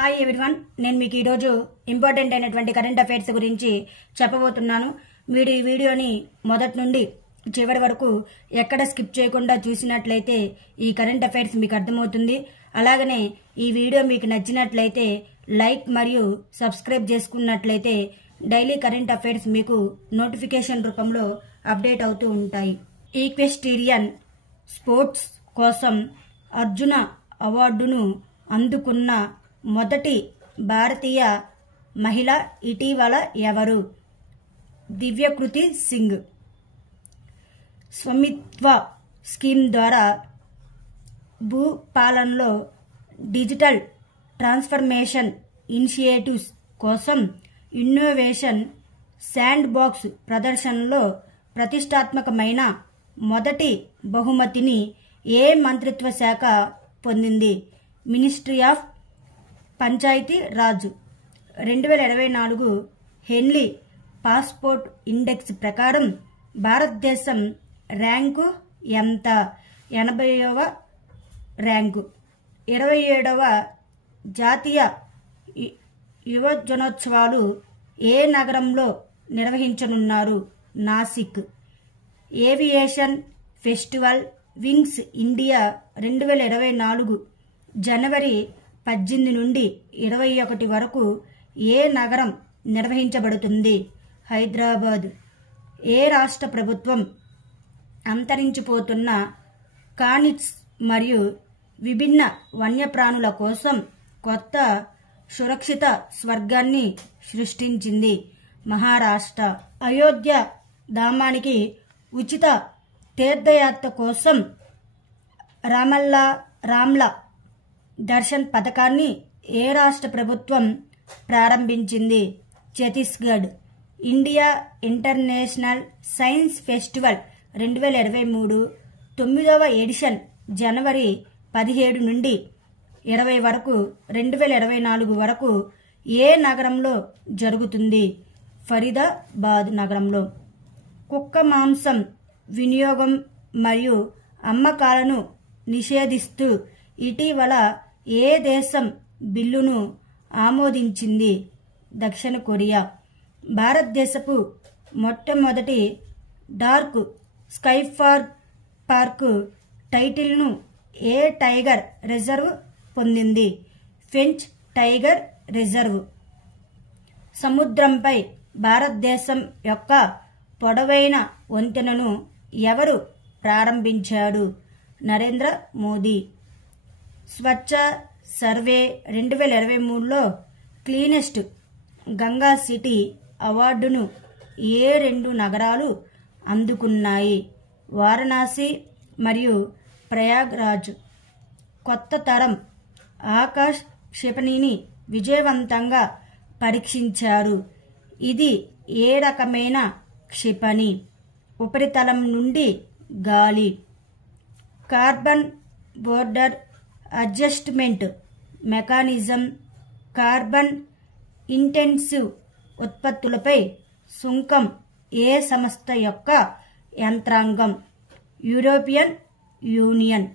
Hi everyone, నేను మీకు ఈరోజు ఇంపార్టెంట్ అయినటువంటి కరెంట్ అఫైర్స్ గురించి చెప్పబోతున్నాను. మీరు ఈ వీడియోని మొదటి నుండి చివరి వరకు ఎక్కడ స్కిప్ చేయకుండా చూసినట్లయితే ఈ కరెంట్ అఫైర్స్ మీకు అర్థమవుతుంది. అలాగనే ఈ వీడియో మీకు నచ్చినట్లయితే లైక్ మరియు సబ్స్క్రైబ్ చేసుకున్నట్లయితే డైలీ కరెంట్ అఫైర్స్ మీకు నోటిఫికేషన్ రూపంలో అప్డేట్ అవుతూ ఉంటాయి. ఈక్వెస్టీరియన్ స్పోర్ట్స్ కోసం అర్జున అవార్డును అందుకున్న మొదటి భారతీయ మహిళ ఇటీవల ఎవరు? దివ్యకృతి సింగ్. స్వామిత్వ స్కీమ్ ద్వారా భూపాలనలో డిజిటల్ ట్రాన్స్ఫర్మేషన్ ఇనిషియేటివ్స్ కోసం ఇన్నోవేషన్ శాండ్ బాక్స్ ప్రదర్శనలో ప్రతిష్టాత్మకమైన మొదటి బహుమతిని ఏ మంత్రిత్వ శాఖ పొందింది? Ministry of Panchayati Raj. 2024 Henley passport index ప్రకారం భారతదేశం ర్యాంకు ఎంత? 80వ ర్యాంకు. 27వ జాతీయ యువజనోత్సవాలు ఏ నగరంలో నిర్వహించనున్నారు? Nashik. Aviation festival wings India 2024 జనవరి 18 నుండి 21 వరకు ఏ నగరం నిర్వహించబడుతుంది? హైదరాబాద్. ఏ రాష్ట్ర ప్రభుత్వం అంతరించిపోతున్న కానిట్స్ మరియు విభిన్న వన్యప్రాణుల కోసం కొత్త సురక్షిత స్వర్గాన్ని సృష్టించింది? మహారాష్ట్ర. అయోధ్య ధామానికి ఉచిత తీర్థయాత్ర కోసం రామ్లా దర్శన్ పథకాన్ని ఏ రాష్ట్ర ప్రభుత్వం ప్రారంభించింది? Chhattisgarh. India International Science Festival 2023 9వ ఎడిషన్ జనవరి 17 నుండి 20 వరకు 2024 వరకు ఏ నగరంలో జరుగుతుంది? ఫరీదాబాద్ నగరంలో. కుక్క మాంసం వినియోగం మరియు అమ్మకాలను నిషేధిస్తూ ఇటీవల ఏ దేశం బిల్లును ఆమోదించింది? దక్షిణ కొరియా. భారతదేశపు మొట్టమొదటి డార్క్ స్కై పార్క్ టైటిల్ను ఏ టైగర్ రిజర్వ్ పొందింది? Pench tiger reserve. సముద్రంపై భారతదేశం యొక్క పొడవైన వంతెనను ఎవరు ప్రారంభించాడు? నరేంద్ర మోదీ. స్వచ్ఛ సర్వే 2023లో క్లీనెస్ట్ గంగా సిటీ అవార్డును ఏ రెండు నగరాలు అందుకున్నాయి? వారణాసి మరియు ప్రయాగ్రాజ్. కొత్త తరం ఆకాశ్ క్షిపణిని విజయవంతంగా పరీక్షించారు. ఇది ఏ రకమైన క్షిపణి? ఉపరితలం నుండి గాలి. Carbon border adjustment mechanism carbon intensive ఉత్పత్తులపై సుంకం ఏ సంస్థ యొక్క యంత్రాంగం? European union.